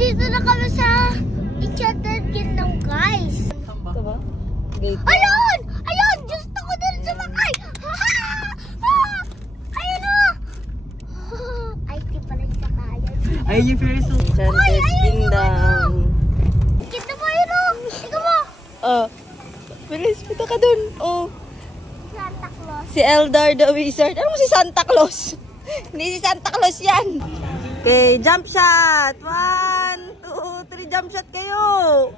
Nandito na kami sa Enchanted Kingdom, guys. Ito ba? Gate. Ayun! Ayun! Gusto ko din sumakay! Ayun o! Ay, di pala yung sakayan. Ayun yung Ferris wheel. Enchanted Kingdom. Kita mo yun o! Ikaw mo! Oh. Ferris, punta ka dun. Oh. Santa Claus. Si Eldar the Wizard. Ano mo si Santa Claus? Hindi si Santa Claus yan. Okay, jump shot. 1, 2, 3, jump shot kayo.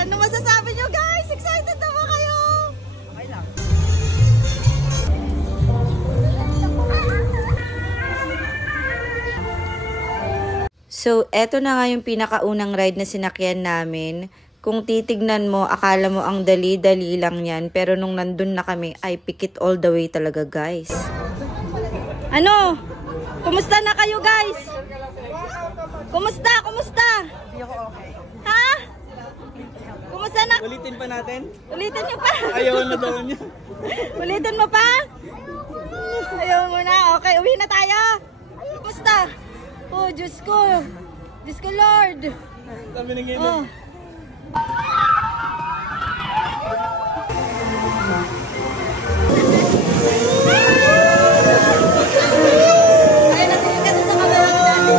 Ano masasabi nyo, guys? Excited na ba kayo? Okay lang. So, eto na nga yung pinakaunang ride na sinakyan namin. Kung titignan mo, akala mo ang dali-dali lang yan. Pero nung nandun na kami, ay pikit all the way talaga, guys. Ano? Kumusta na kayo, guys? Kumusta? Kumusta? Ha? Kumusta na? Ulitin pa natin? Ulitin nyo pa? Ayaw na daw niya. Ulitin mo pa? Ayaw mo na. Okay, uwi na tayo. Kumusta? Oh, Diyos ko. Diyos ko, Lord. Sabi ng ngayon. Oh. Ay, natingin ka sa kamerang natin.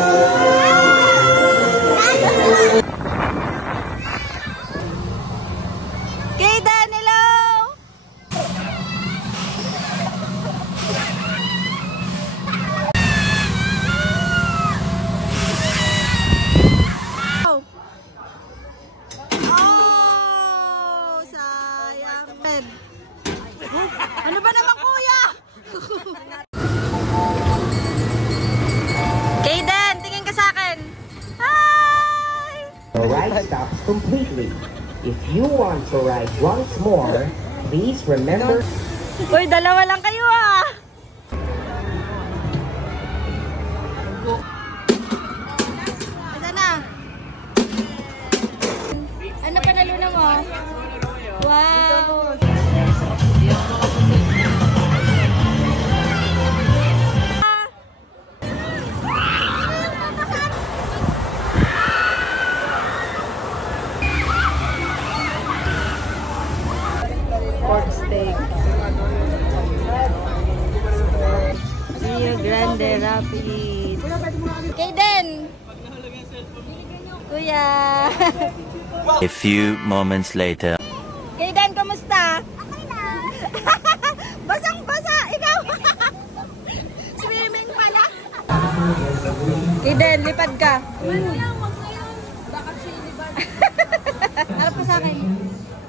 Okay, Danilo! Oh, sayang. Ano ba naman, kuya? Kaden, tingin ka sa akin. Hi! The ride stops completely. If you want to ride once more, please remember... Uy, dalawa lang kayo ah! Asa na? Ano pa naluna mo? Wow! Pork steak. Rio Grande Rapids. Kaden! Kuya! A few moments later. Kaden, kamusta? Okay lang. Basang-basa! Ikaw! Swimming pala! Kaden, lipad ka. Harap ka sa akin.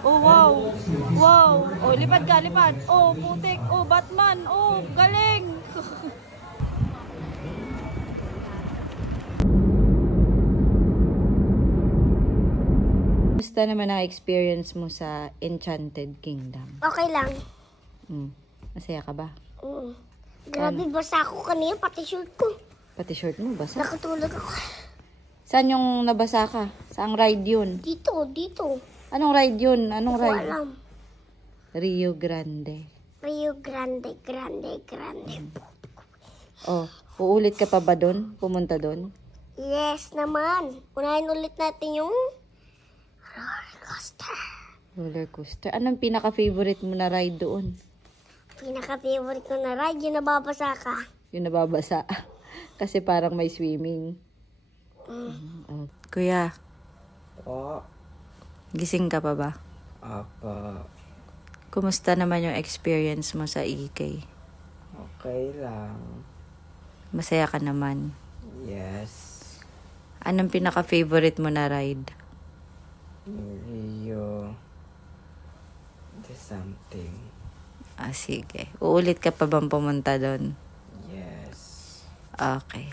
Oh, wow. Wow. Oh, lipad ka, lipad. Oh, putik. Oh, Batman. Oh, galing. Gusto naman ang experience mo sa Enchanted Kingdom? Okay lang. Masaya ka ba? Grabe, basa ako kanina, pati shirt ko. Pati short mo, basa? Nakatulog ako. Saan yung nabasa ka? Saang ride yun? Dito, dito. Anong ride yun? Anong Hindi ko ride? alam. Rio Grande. Rio Grande, Grande, Grande. Oh, uulit ka pa ba doon? Pumunta doon? Yes naman. Unahin ulit natin yung roller coaster. Roller coaster. Anong pinaka-favorite mo na ride doon? Pinaka-favorite ko na ride, yung nababasa ka. Yung nababasa. Kasi parang may swimming. Oh. Kuya, Oo. gising ka pa ba? Apa. Kumusta naman yung experience mo sa EK? Okay lang. Masaya ka naman. Yes. Anong pinaka-favorite mo na ride? Rio. There's something. Ah, sige. Uulit ka pa bang pumunta doon? Yes. Okay.